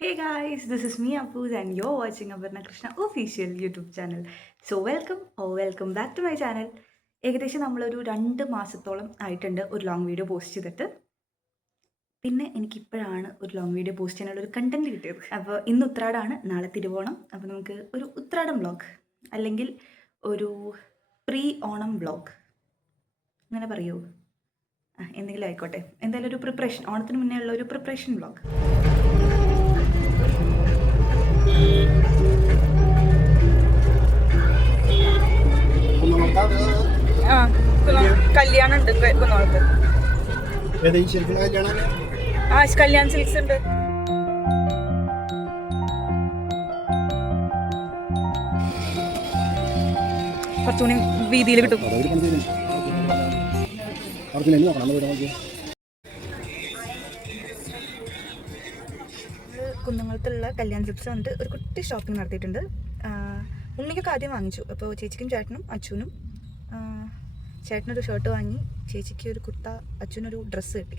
Hey guys, this is me Apuz and you're watching Aparna Krishna official YouTube channel. So welcome back to my channel. ഏകദേശം നമ്മളൊരു 2 മാസത്തോളം ആയിട്ടുണ്ട് ഒരു long video post ചെയ്തിട്ട്. പിന്നെ എനിക്കിപ്പോഴാണ് ഒരു ലോങ് വീഡിയോ പോസ്റ്റ് ചെയ്യാനുള്ള ഒരു കണ്ടന്റ് കിട്ടിയത്. അപ്പോൾ ഇന്ന് ഉത്രാടാണ്, നാളെ തിരുവോണം. അപ്പോൾ നമുക്ക് ഒരു ഉത്രാടം വ്ളോഗ് അല്ലെങ്കിൽ ഒരു പ്രീ ഓണം വ്ളോഗ് അങ്ങനെ പറയുമോ? എന്തെങ്കിലും ആയിക്കോട്ടെ. എന്തായാലും ഒരു പ്രിപ്പറേഷൻ, ഓണത്തിന് മുന്നേ ഉള്ള ഒരു പ്രിപ്പറേഷൻ വ്ളോഗ്. കല്യാണം ഉണ്ട് കുന്നോളത്ത്. കല്യാൺ സിൽക്സ് ഉണ്ട്. കുറച്ചുകൂടി വീതിയിൽ കിട്ടും. കുന്നംകുളത്തുള്ള കല്യാൺ സിൽക്സ് വന്നിട്ട് ഒരു കുട്ടി ഷോപ്പിംഗ് നടത്തിയിട്ടുണ്ട്. ഉണ്ണിക്കൊക്കെ ആദ്യം വാങ്ങിച്ചു. അപ്പോൾ ചേച്ചിക്കും ചേട്ടനും അച്ഛനും, ചേട്ടനൊരു ഷർട്ട് വാങ്ങി, ചേച്ചിക്ക് ഒരു കുർത്ത, അച്ഛനൊരു ഡ്രസ്സ് കിട്ടി.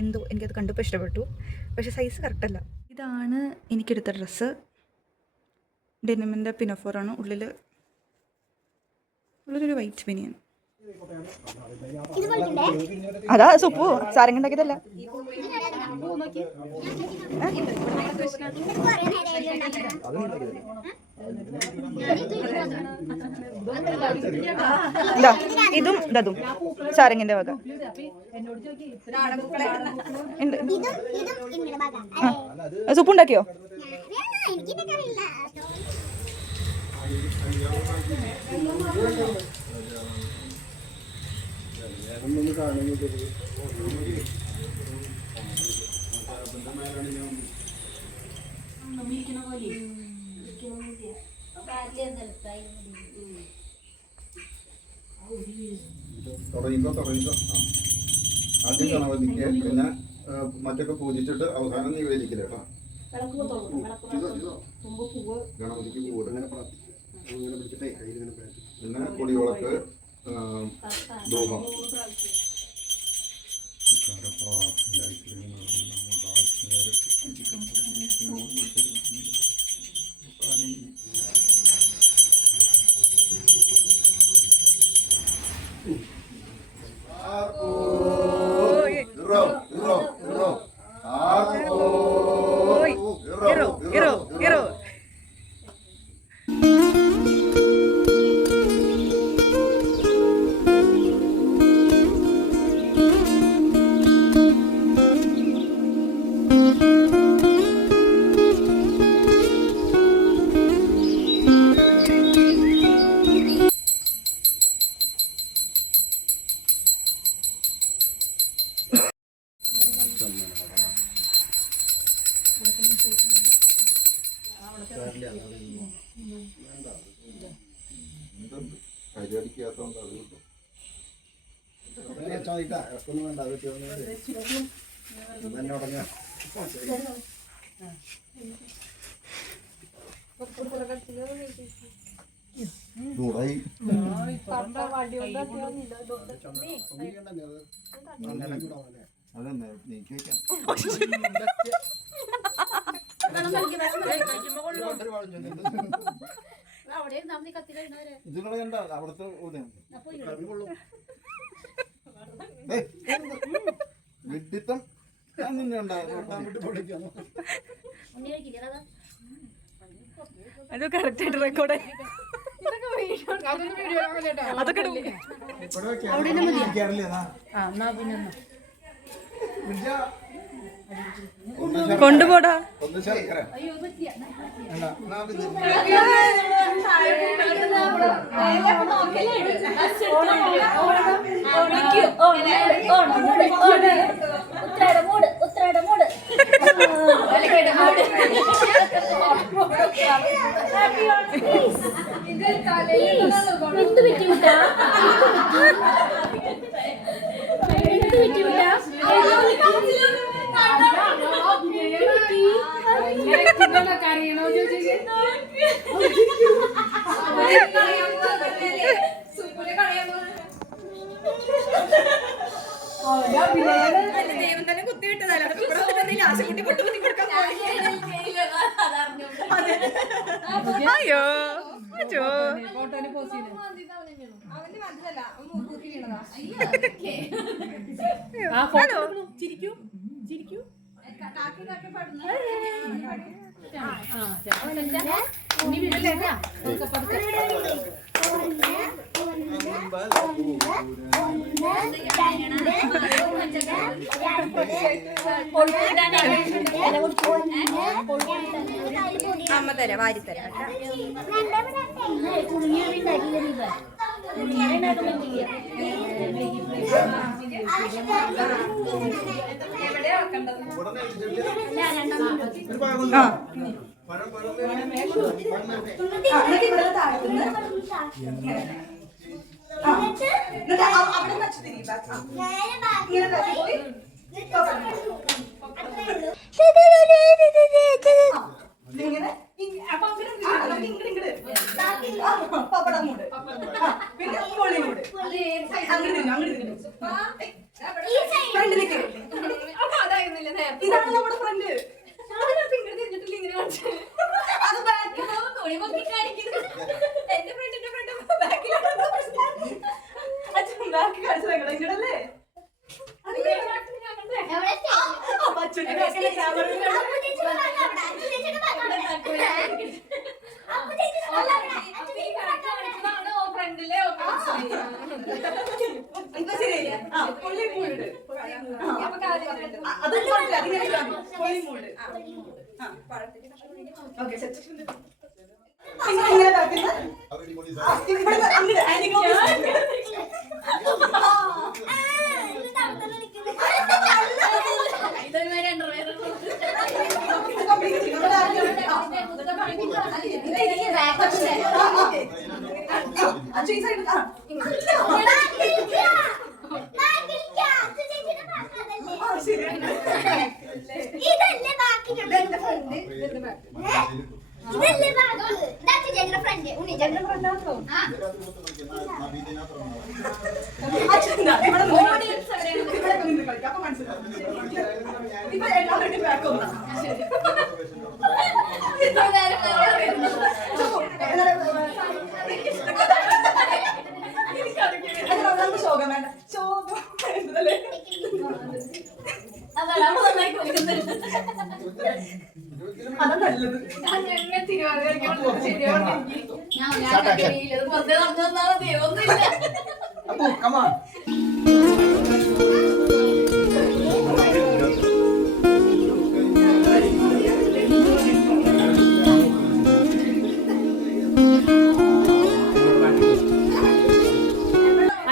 എന്തോ എനിക്കത് കണ്ടപ്പോൾ ഇഷ്ടപ്പെട്ടു, പക്ഷേ സൈസ് കറക്റ്റല്ല. ഇതാണ് എനിക്കെടുത്ത ഡ്രസ്സ്. ഡെനിമിൻ്റെ പിനോഫോറാണ്. ഉള്ളിലൊരു വൈറ്റ് ബനിയൻ. അതാ സൊപ്പു സാരങ്ങുണ്ടാക്കിയതല്ല. ഇതും ഇതും സാരംഗിന്റെ വക സൂപ്പുണ്ടാക്കിയോ? ആദ്യം ഗണപതിക്ക്, പിന്നെ മറ്റൊക്കെ പൂജിച്ചിട്ട് അവസാനം നിവേദിക്കില്ല കേട്ടോ. ഗണപതിക്ക് പൂവിടും, പിന്നെ കുടിവിളക്ക്, ധൂപം. അതന്നെ നീക്കി വെക്കാം. ഇത് കളയണ്ട, അവിടുത്തെ വിഡിത്തം അത് കറക്റ്റ് ആയിട്ട് റെക്കോർഡ്. അതൊക്കെ കൊണ്ടുപോടാ. ദൈവം തന്നെ കുത്തിവിട്ടതല്ല. ആശക്കുട്ടി പൊട്ടു കുത്തി കൊടുക്കാൻ അയ്യോ അച്ചോ ഹലോ ചിരിക്കൂ ചിരിക്കൂ അമ്മ തരാം വാരിത്തരാം ഇതാണ് നമ്മുടെ ഫ്രണ്ട് എന്റെ ഫ്രണ്ടിന്റെ ഫ്രണ്ട് ബാക്കിലാണ് ബാക്കി കാണിച്ചത് ഇങ്ങടല്ലേ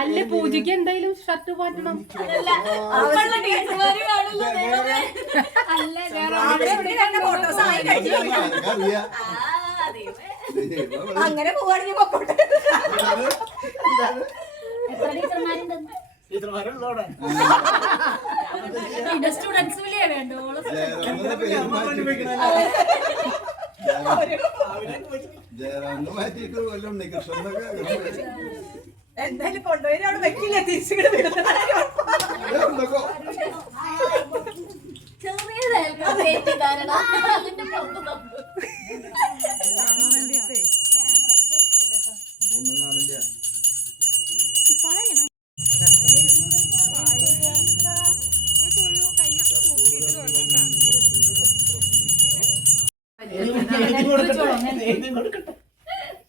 അല്ലേ പൂജയ്ക്ക് എന്തായാലും ഷർട്ട് മാറ്റണം. അങ്ങനെ പോവാണെങ്കിൽ പൊക്കോട്ടെ. സ്റ്റുഡൻസിലേ വേണ്ടോ എന്തായാലും കൊണ്ടുപോയി അവിടെ വെക്കില്ല തിരിച്ചു ഒന്നും കാണില്ല.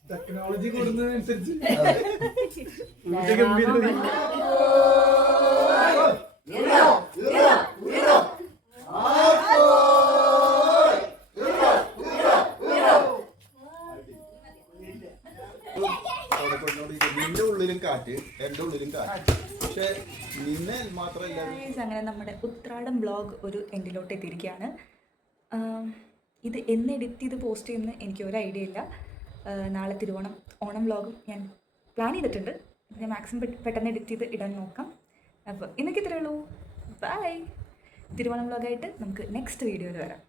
ടെക്നോളജി കൂടുന്നതിനനുസരിച്ച് നിന്റെ ഉള്ളിലും കാറ്റ്, എന്റെ ഉള്ളിലും കാറ്റ്. പക്ഷെ നിന്നെ മാത്രമല്ല. അങ്ങനെ നമ്മുടെ ഉത്രാടം വ്ളോഗ് ഒരു എൻഡിലോട്ട് എത്തിയിരിക്കുകയാണ്. ഇത് എന്ന് എഡിറ്റ് ചെയ്ത് പോസ്റ്റ് ചെയ്യുമെന്ന് എനിക്ക് ഒരു ഐഡിയ ഇല്ല. നാളെ തിരുവോണം ഓണം വ്ളോഗും ഞാൻ പ്ലാൻ ചെയ്തിട്ടുണ്ട്. ഞാൻ മാക്സിമം പെട്ടെന്ന് എഡിറ്റ് ചെയ്ത് ഇടാൻ നോക്കാം. അപ്പോൾ ഇന്നൊക്കെ ഇത്രയേ ഉള്ളൂ. ബൈ. തിരുവോണം വ്ളോഗായിട്ട് നമുക്ക് നെക്സ്റ്റ് വീഡിയോയിൽ വരാം.